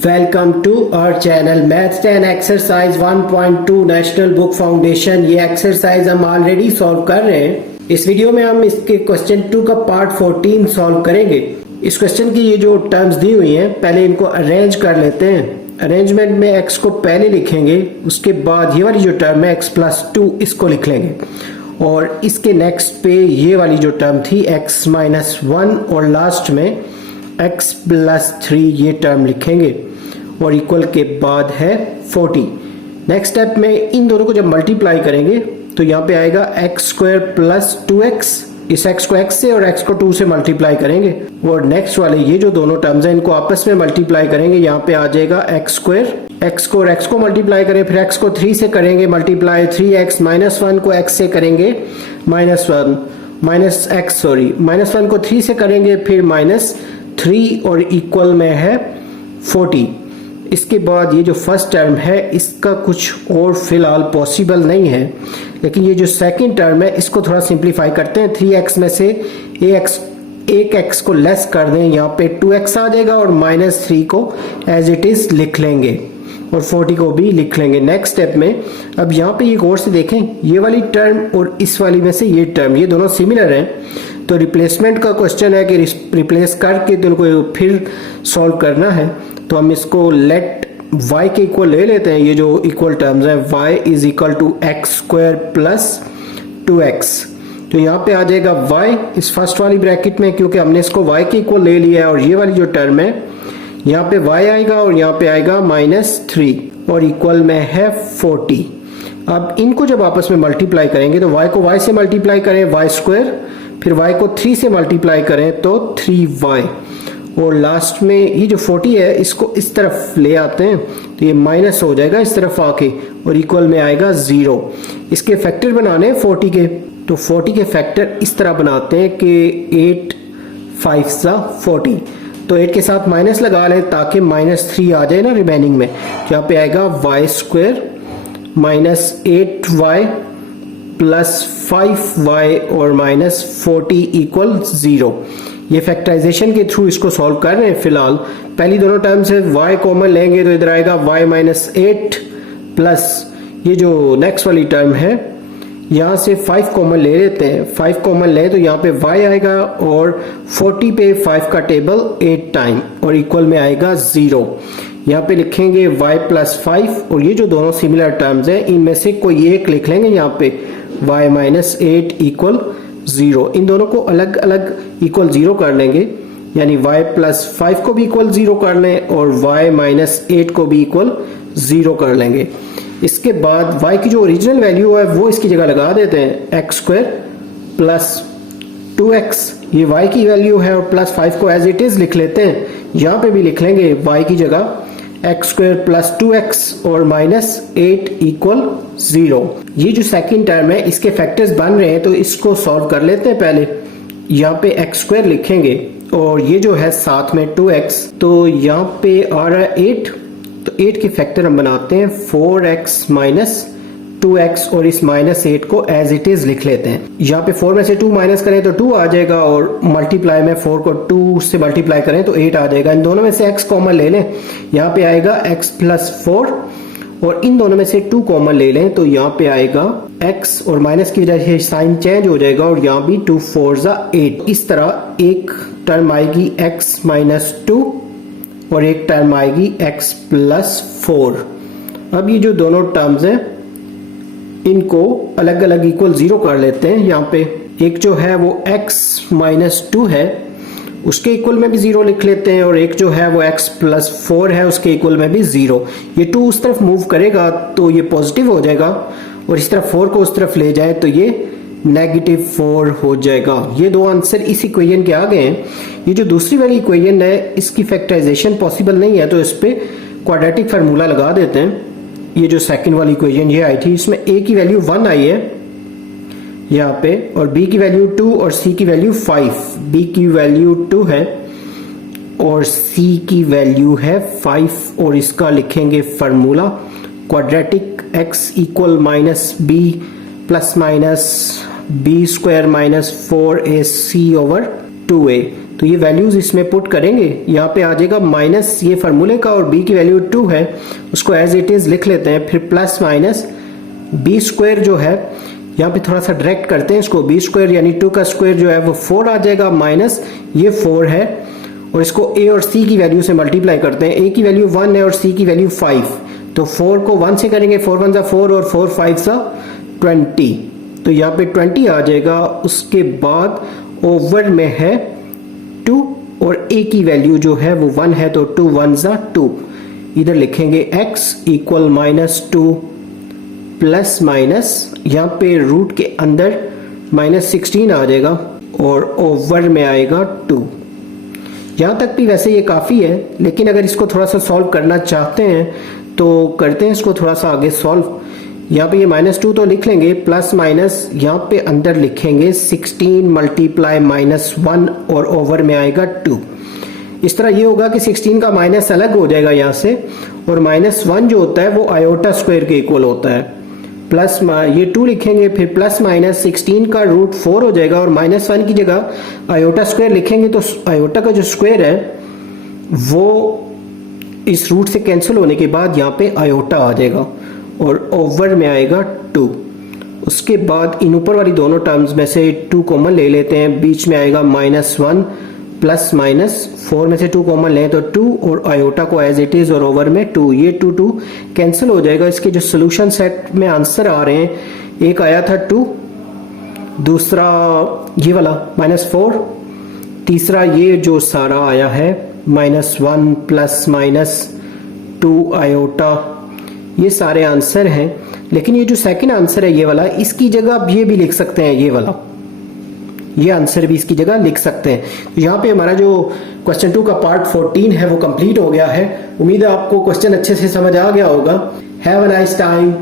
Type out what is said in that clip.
Welcome to our channel maths 10 exercise 1.2 national book foundation. ये exercise हम already solve कर रहे हैं। इस वीडियो में हम इसके क्वेश्चन 2 का पार्ट 14 सॉल्व करेंगे। इस क्वेश्चन की ये जो टर्म्स दी हुई हैं पहले इनको अरेंज कर लेते हैं। अरेंजमेंट में x को पहले लिखेंगे, उसके बाद ये वाली जो टर्म है x+2 इसको लिख लेंगे और इसके नेक्स्ट पे ये वाली जो टर्म थी x-1 और लास्ट में x+3 ये टर्म लिखेंगे और इक्वल के बाद है 40। नेक्स्ट स्टेप में इन दोनों को जब मल्टीप्लाई करेंगे तो यहाँ पे आएगा x² + 2x। इस x को x से और x को 2 से मल्टीप्लाई करेंगे और नेक्स्ट वाले ये जो दोनों टर्म्स हैं इनको आपस में मल्टीप्लाई करेंगे। यहाँ पे आ जाएगा x², x को और x को मल्टीप्लाई करें, फिर x को 3 से करेंगे मल्टीप्लाई, 3x -1 को x से करेंगे -1 को 3 से करेंगे फिर -3 और इक्वल में है 40। इसके बाद ये जो फर्स्ट टर्म है इसका कुछ और फिलहाल पॉसिबल नहीं है, लेकिन ये जो सेकंड टर्म है इसको थोड़ा सिंप्लीफाई करते हैं। 3x में से एक x को लेस कर दें, यहाँ पे 2x आ जाएगा और -3 को एज इट इज लिख लेंगे और 40 को भी लिख लेंगे। नेक्स्ट स्टेप में अब यहाँ पे एक और से देखें, ये वाली टर्म और इस वाली में से ये टर्म ये दोनों सिमिलर हैं, तो रिप्लेसमेंट का क्वेश्चन है कि रिप्लेस करके तो उनको फिर सॉल्व करना है। तो हम इसको लेट y के इक्वल ले लेते हैं। ये जो इक्वल टर्म्स हैं y = x² + 2x, तो यहाँ पे आ जाएगा y इस फर्स्ट वाली ब्रैकेट में, क्योंकि हमने इसको y के इक्वल ले लिया है, और ये वाली जो टर्म है यहाँ पे y आएगा और यहाँ पे आएगा -3 और इक्वल में है 40। अब इनको जब आपस में मल्टीप्लाई करेंगे तो y को y से मल्टीप्लाई करें y², फिर y को 3 से मल्टीप्लाई करें तो 3y और लास्ट में ये जो 40 है इसको इस तरफ ले आते हैं तो ये माइनस हो जाएगा इस तरफ आके और इक्वल में आएगा 0। इसके फैक्टर बनाने 40 के, तो 40 के फैक्टर इस तरह बनाते हैं कि 8 5 40, तो 8 के साथ माइनस लगा लें ताकि -3 आ जाए ना रिमेनिंग में। यहाँ पे आएगा y² -8y + 5y और -40 = 0। ये फैक्टराइजेशन के थ्रू इसको सॉल्व कर रहे हैं। फिलहाल पहली दोनों टर्म से y कॉमन लेंगे तो इधर आएगा y -8 प्लस ये जो नेक्स्ट वाली टर्म है यहाँ से 5 कॉमन ले लेते हैं। 5 कॉमन ले तो यहाँ पे y आएगा और 40 पे 5 का टेबल 8 टाइम और इक्वल में आएगा 0। यहाँ पे लिखेंगे y + 5 और ये जो दोनों सिमिलर टर्म्स हैं इनमें से कोई एक लिख लेंगे यहाँ पे y -8 = 0। इन दोनों को अलग अलग इक्वल 0 कर लेंगे, यानी y + 5 को भी इक्वल 0 कर लें और y -8 को भी इक्वल 0 कर लेंगे। इसके बाद y की जो ओरिजिनल वैल्यू है वो इसकी जगह लगा देते हैं, x² + 2x ये y की वैल्यू है और +5 को एज इट इज लिख लेते हैं। यहाँ पे भी लिख लेंगे y की जगह x² + 2x और -8 = 0। ये जो सेकंड टर्म है इसके फैक्टर्स बन रहे हैं तो इसको सॉल्व कर लेते हैं। पहले यहाँ पे x² लिखेंगे और ये जो है साथ में 2x, तो यहाँ पे आ रहा है 8, तो 8 के फैक्टर हम बनाते हैं 4x - 2x और इस -8 को एज इट इज लिख लेते हैं। यहाँ पे 4 में से 2 माइनस करें तो 2 आ जाएगा और मल्टीप्लाई में 4 को 2 से मल्टीप्लाई करें तो 8 आ जाएगा। इन दोनों में से x कॉमन ले लें, यहाँ पे आएगा x + 4 और इन दोनों में से 2 कॉमन ले लें तो यहाँ पे आएगा x और माइनस की वजह से साइन चेंज हो जाएगा और यहाँ भी 2 4 8। इस तरह एक टर्म आएगी x - 2 और एक टर्म आएगी x + 4। अब ये जो दोनों टर्म्स हैं इनको अलग अलग इक्वल 0 कर लेते हैं। यहाँ पे एक जो है वो x - 2 है उसके इक्वल में भी 0 लिख लेते हैं और एक जो है वो x + 4 है उसके इक्वल में भी 0। ये 2 उस तरफ मूव करेगा तो ये पॉजिटिव हो जाएगा और इस तरफ 4 को उस तरफ ले जाए तो ये -4 हो जाएगा। ये दो आंसर इस इक्वेशन के आ गए हैं। ये जो दूसरी वाली इक्वेशन है इसकी फैक्टराइजेशन पॉसिबल नहीं है तो इस पे क्वाड्रेटिक फार्मूला लगा देते हैं। ये जो सेकंड वाली इक्वेशन ये आई थी इसमें a की वैल्यू 1 आई है यहाँ पे और b की वैल्यू 2 और c की वैल्यू 5। b की वैल्यू 2 है और c की वैल्यू है 5 और इसका लिखेंगे formula quadratic x = -b + -b² - 4ac/2 2a। तो ये वैल्यूज इसमें पुट करेंगे, यहाँ पे आ जाएगा माइनस ये फार्मूले का और b की वैल्यू 2 है, उसको एज इट इज लिख लेते हैं। फिर प्लस माइनस b स्क्वायर जो है यहाँ पे थोड़ा सा डायरेक्ट करते हैं इसको, b स्क्वायर यानी 2 का स्क्वायर जो है वो 4 आ जाएगा, माइनस ये 4 है और इसको a और c की वैल्यू से मल्टीप्लाई करते हैं। a की वैल्यू 1 है और c की वैल्यू 5, तो 4 को 1 से करेंगे, 4 1 सा 4 और 4 5 सा 20, तो यहाँ पे 20 आ जाएगा। उसके बाद ओवर में है 2 और a की वैल्यू जो है वो 1 है, तो 2 1 सा 2, इधर लिखेंगे x इक्वल -2 प्लस माइनस यहाँ पे रूट के अंदर -16 आ जाएगा और ओवर में आएगा 2। यहाँ तक भी वैसे ये काफ़ी है, लेकिन अगर इसको थोड़ा सा सॉल्व करना चाहते हैं तो करते हैं इसको थोड़ा सा आगे सॉल्व। यहाँ पे ये -2 तो लिख लेंगे, प्लस माइनस यहाँ पे अंदर लिखेंगे 16 मल्टीप्लाई -1 और ओवर में आएगा 2। इस तरह ये होगा कि 16 का माइनस अलग हो जाएगा यहाँ से, और -1 जो होता है वो आयोटा स्क्वायर के इक्वल होता है। प्लस ये 2 लिखेंगे, फिर प्लस माइनस 16 का रूट 4 हो जाएगा और -1 की जगह आयोटा स्क्वायर लिखेंगे, तो आयोटा का जो स्क्वायर है वो इस रूट से कैंसिल होने के बाद यहाँ पे आयोटा आ जाएगा और ओवर में आएगा 2। उसके बाद इन ऊपर वाली दोनों टर्म्स में से 2 कॉमन ले लेते हैं, बीच में आएगा -1 प्लस माइनस 4 में से 2 कॉमन लें तो 2 और आयोटा को एज इट इज और ओवर में 2, ये 2 2 कैंसिल हो जाएगा। इसके जो सोल्यूशन सेट में आंसर आ रहे हैं, एक आया था 2, दूसरा ये वाला -4, तीसरा ये जो सारा आया है -1 प्लस -2 आयोटा, ये सारे आंसर हैं। लेकिन ये जो सेकंड आंसर है ये वाला, इसकी जगह आप ये भी लिख सकते हैं, ये वाला ये आंसर भी इसकी जगह लिख सकते हैं। तो यहाँ पे हमारा जो क्वेश्चन 2 का पार्ट 14 है वो कंप्लीट हो गया है। उम्मीद है आपको क्वेश्चन अच्छे से समझ आ गया होगा। Have a nice time.